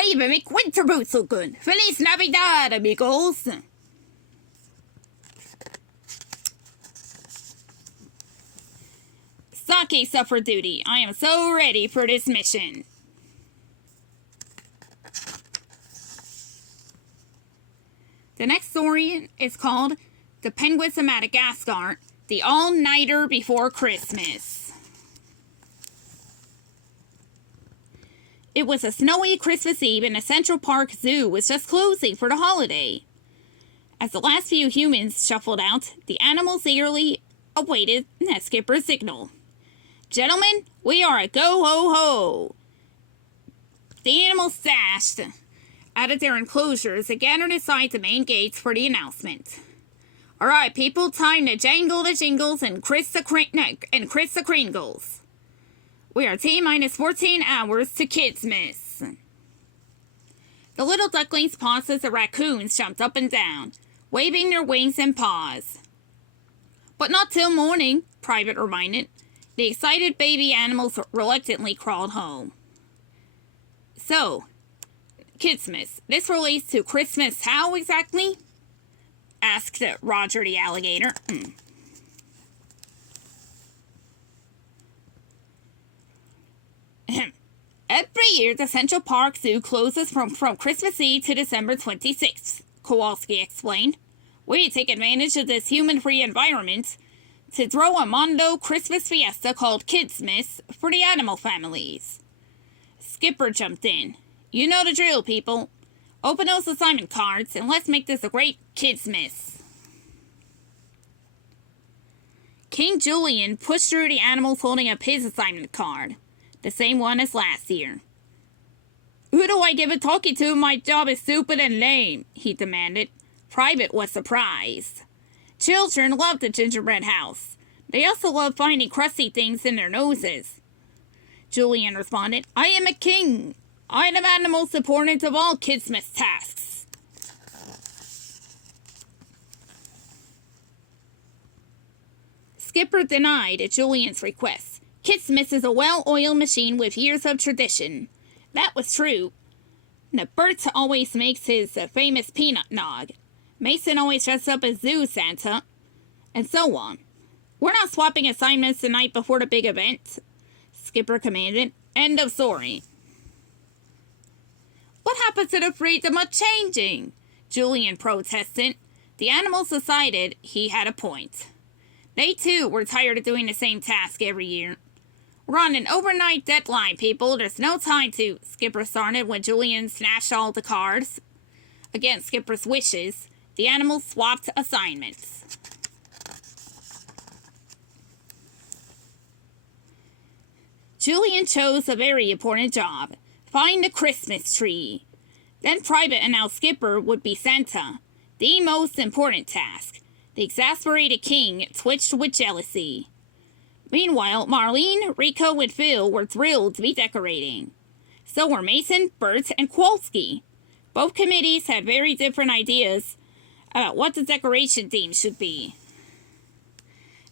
I even make winter boots look good. Feliz Navidad, amigos. Sake up for duty. I am so ready for this mission. The next story is called The Penguins of Madagascar, the All-Nighter Before Christmas. It was a snowy Christmas Eve and the Central Park Zoo was just closing for the holiday. As the last few humans shuffled out, the animals eagerly awaited Skipper's signal. Gentlemen, we are a go-ho-ho. The animals dashed out of their enclosures and gathered inside the main gates for the announcement. All right, people, time to jangle the jingles and Chris the Kringles. We are T-minus 14 hours to Kidsmas. The little ducklings paused as the raccoons jumped up and down, waving their wings and paws. But not till morning, Private reminded. The excited baby animals reluctantly crawled home. So, Kidsmas. This relates to Christmas how exactly? Asked Roger the alligator. Every year, the Central Park Zoo closes from Christmas Eve to December 26th, Kowalski explained. We take advantage of this human-free environment to throw a Mondo Christmas fiesta called Kidsmas for the animal families. Skipper jumped in. You know the drill, people. Open those assignment cards and let's make this a great Kidsmas. King Julian pushed through the animals holding up his assignment card, the same one as last year. Who do I give a talkie to? My job is stupid and lame, he demanded. Private was surprised. Children love the gingerbread house. They also love finding crusty things in their noses. Julian responded, I am a king. I am the most important of all Kidsmas tasks. Skipper denied Julian's request. Kidsmas is a well-oiled machine with years of tradition. That was true. Now, Bert always makes his famous peanut nog. Mason always dresses up as Zoo Santa, and so on. We're not swapping assignments the night before the big event, Skipper commanded. End of story. What happened to the freedom of changing? Julian protested. The animals decided he had a point. They too were tired of doing the same task every year. We're on an overnight deadline, people. There's no time to, Skipper started when Julian snatched all the cards. Against Skipper's wishes, the animals swapped assignments. Julian chose a very important job. Find the Christmas tree. Then Private announced Skipper would be Santa. The most important task. The exasperated king twitched with jealousy. Meanwhile, Marlene, Rico, and Phil were thrilled to be decorating. So were Mason, Bert, and Kowalski. Both committees had very different ideas about what the decoration theme should be.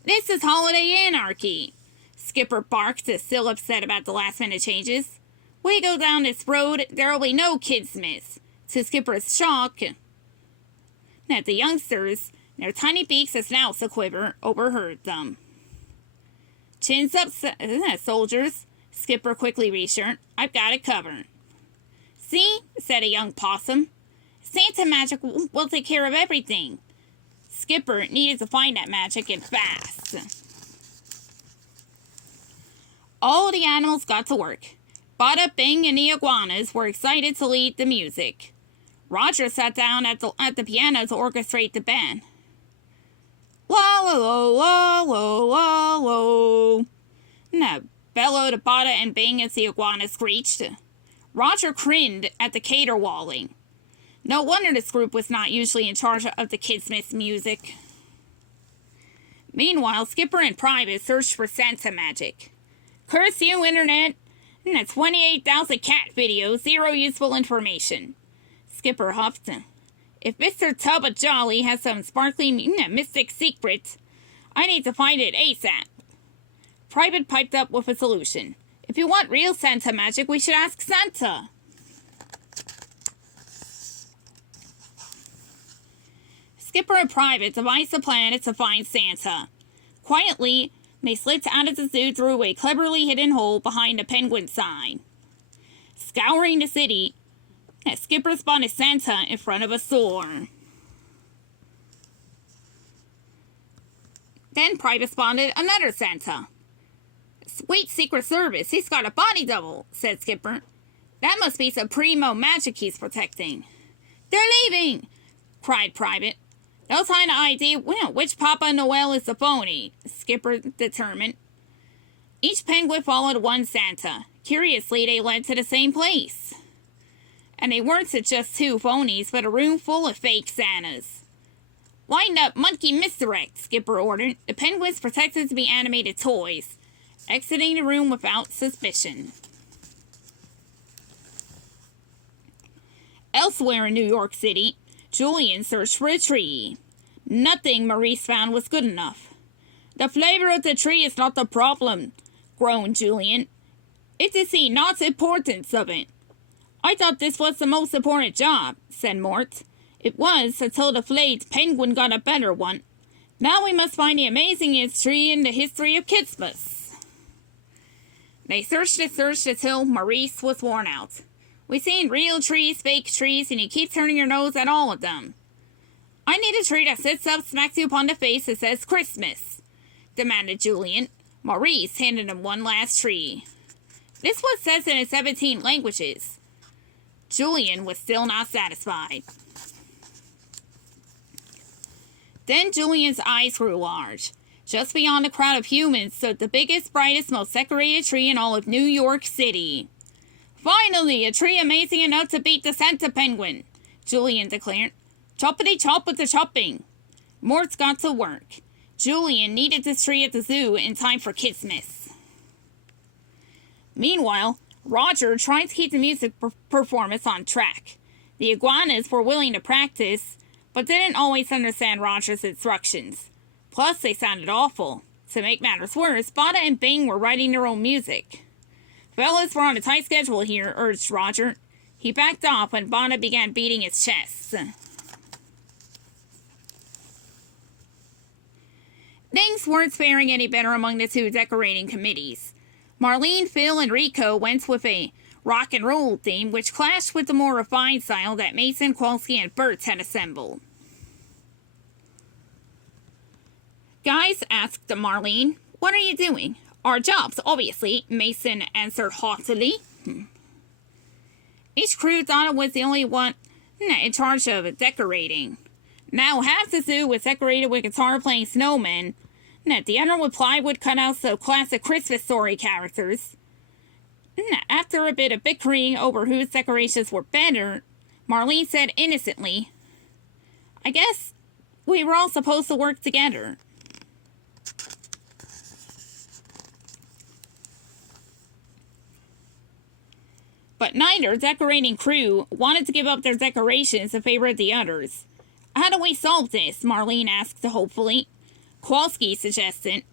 This is holiday anarchy, Skipper barked, still upset about the last-minute changes. We go down this road, there'll be no Kidsmas. To Skipper's shock, that the youngsters, their tiny beaks as snouts a quiver, overheard them. Chins up, soldiers, Skipper quickly reassured. I've got it covered. See, said a young possum. Santa magic will take care of everything. Skipper needed to find that magic and fast. All the animals got to work. Bada Bing and the iguanas were excited to lead the music. Roger sat down at the piano to orchestrate the band. La la la la la la la. Now bellowed Bada and Bing as the iguana screeched. Roger cringed at the caterwauling. No wonder this group was not usually in charge of the Kidsmas music. Meanwhile, Skipper and Private searched for Santa magic. Curse you, Internet! 28,000 cat videos, zero useful information. Skipper huffed. If Mr. Tubba Jolly has some sparkling mystic secret, I need to find it ASAP. Private piped up with a solution. If you want real Santa magic, we should ask Santa. Skipper and Private devised a plan to find Santa. Quietly, they slipped out of the zoo through a cleverly hidden hole behind a penguin sign. Scouring the city, Skipper spotted Santa in front of a store. Then Private spotted another Santa. "Sweet Secret Service, he's got a body double," said Skipper. "That must be some primo magic he's protecting." "They're leaving!" cried Private. "No time to ID which Papa Noel is the phony," Skipper determined. Each penguin followed one Santa. Curiously, they led to the same place. And they weren't just two phonies, but a room full of fake Santas. "Wind up, monkey misdirect," Skipper ordered. The penguins pretended to be animated toys, exiting the room without suspicion. Elsewhere in New York City, Julian searched for a tree. Nothing Maurice found was good enough. "The flavor of the tree is not the problem," groaned Julian. "It's to see not the importance of it." "I thought this was the most important job," said Mort. "It was until the flayed penguin got a better one. Now we must find the amazingest tree in the history of Christmas." They searched until Maurice was worn out. "We've seen real trees, fake trees, and you keep turning your nose at all of them." "I need a tree that sits up, smacks you upon the face, and says Christmas," demanded Julian. Maurice handed him one last tree. "This one says it in 17 languages." Julian was still not satisfied. Then Julian's eyes grew large. Just beyond the crowd of humans stood the biggest, brightest, most decorated tree in all of New York City. "Finally, a tree amazing enough to beat the Santa Penguin," Julian declared. "Choppity chop with the chopping." Mort got to work. Julian needed this tree at the zoo in time for Christmas. Meanwhile, Roger tried to keep the music performance on track. The iguanas were willing to practice, but didn't always understand Roger's instructions. Plus, they sounded awful. To make matters worse, Bada and Bing were writing their own music. "Fellas, we're on a tight schedule here," urged Roger. He backed off when Bada began beating his chest. Things weren't faring any better among the two decorating committees. Marlene, Phil, and Rico went with a rock and roll theme, which clashed with the more refined style that Mason, Kowalski, and Bert had assembled. "Guys," asked Marlene, "what are you doing?" "Our jobs, obviously," Mason answered haughtily. Each crew thought it was the only one in charge of decorating. Now half the zoo was decorated with guitar-playing snowmen, the other with plywood cutouts of classic Christmas story characters. After a bit of bickering over whose decorations were better, Marlene said innocently, "I guess we were all supposed to work together." But neither decorating crew wanted to give up their decorations in favor of the others. "How do we solve this?" Marlene asked hopefully. Kowalski suggested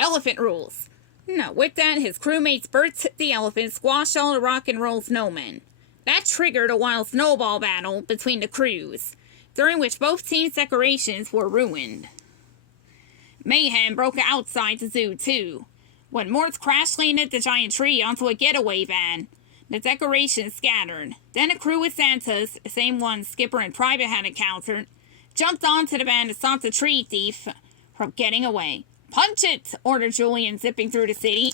elephant rules. With that, his crewmates Bert the elephant squashed all the rock and roll snowmen. That triggered a wild snowball battle between the crews, during which both teams' decorations were ruined. Mayhem broke out outside the zoo, too. When Mort crash-landed the giant tree onto a getaway van, the decorations scattered. Then a crew of Santas, the same ones Skipper and Private had encountered, jumped onto the van to stop the tree thief from getting away. "Punch it!" ordered Julian, zipping through the city.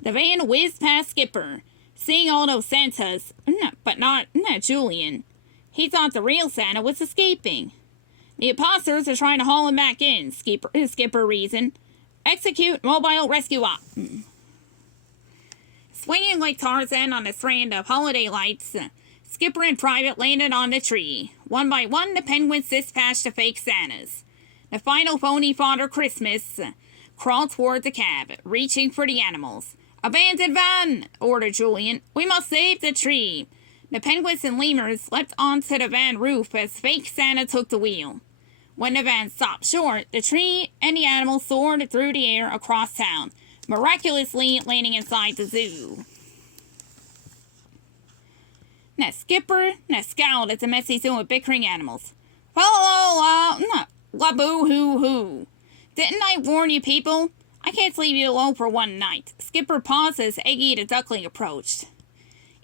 The van whizzed past Skipper, seeing all those Santas, but not Julian. He thought the real Santa was escaping. "The imposters are trying to haul him back in," Skipper reasoned. "Execute mobile rescue op." Swinging like Tarzan on a strand of holiday lights, Skipper and Private landed on the tree. One by one, the penguins dispatched the fake Santas. The final phony Father Christmas crawled toward the cab, reaching for the animals. "Abandon van!" ordered Julian. "We must save the tree." The penguins and lemurs leapt onto the van roof as fake Santa took the wheel. When the van stopped short, the tree and the animals soared through the air across town, miraculously landing inside the zoo. Skipper scowled at the messy zoo of bickering animals. Boo-hoo-hoo. Didn't I warn you people? I can't leave you alone for one night. Skipper paused as Eggy the duckling approached.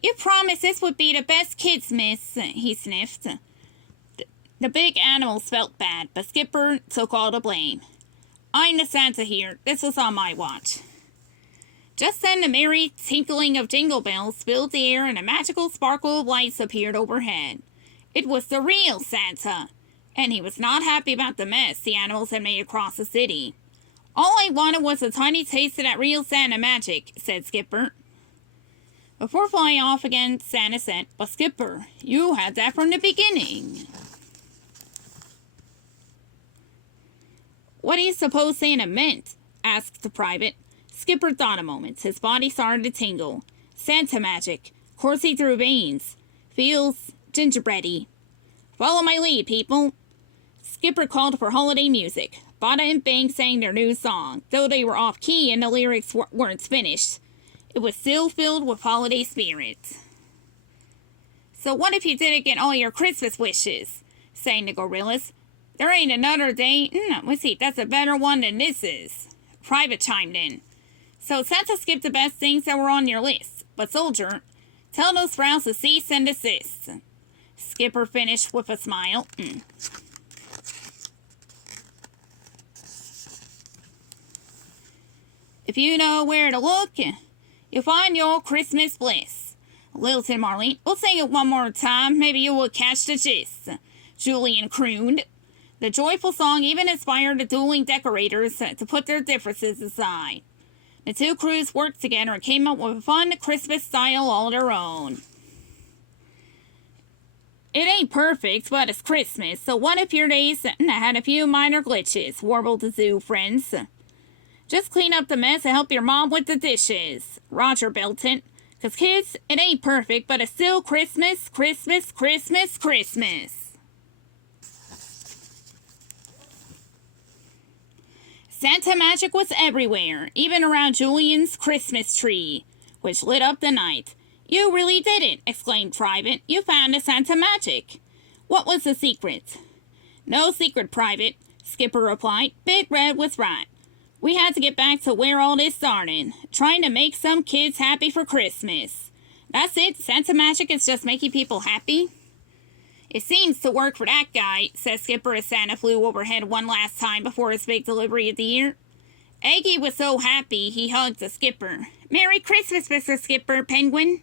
You promised this would be the best kids, miss, he sniffed. The big animals felt bad, but Skipper took all the blame. I'm the Santa here. This was on my watch. Just then the merry tinkling of jingle bells filled the air and a magical sparkle of lights appeared overhead. It was the real Santa, and he was not happy about the mess the animals had made across the city. All I wanted was a tiny taste of that real Santa magic, said Skipper. Before flying off again, Santa said, But Skipper, you had that from the beginning. What do you suppose Santa meant? Asked the private. Skipper thought a moment. His body started to tingle. Santa magic, coursing through veins. Feels gingerbready. Follow my lead, people. Skipper called for holiday music. Bada and Bang sang their new song, though they were off-key and the lyrics weren't finished. It was still filled with holiday spirit. So what if you didn't get all your Christmas wishes? Sang the gorillas. There ain't another day. That's a better one than this is. Private chimed in. So Santa skipped the best things that were on your list. But soldier, tell those sprouts to cease and desist. Skipper finished with a smile. If you know where to look, you'll find your Christmas bliss. Littleton Marlene, we'll sing it one more time. Maybe you will catch the gist. Julian crooned. The joyful song even inspired the dueling decorators to put their differences aside. The two crews worked together and came up with a fun Christmas style all their own. It ain't perfect, but it's Christmas, so what if your days had a few minor glitches? Warbled the zoo friends. Just clean up the mess and help your mom with the dishes. Roger Belton. 'Cause kids, it ain't perfect, but it's still Christmas, Christmas, Christmas, Christmas. Santa magic was everywhere, even around Julian's Christmas tree, which lit up the night. You really did it, exclaimed Private. You found the Santa magic. What was the secret? No secret, Private, Skipper replied. Big Red was right. We had to get back to where all this started, trying to make some kids happy for Christmas. That's it, Santa magic is just making people happy? It seems to work for that guy, said Skipper as Santa flew overhead one last time before his big delivery of the year. Eggy was so happy he hugged the Skipper. Merry Christmas, Mr. Skipper, Penguin.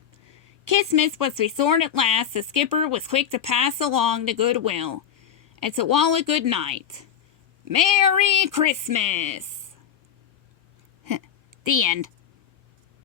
Christmas was restored at last. The Skipper was quick to pass along the goodwill, and to all a good night. Merry Christmas! The end.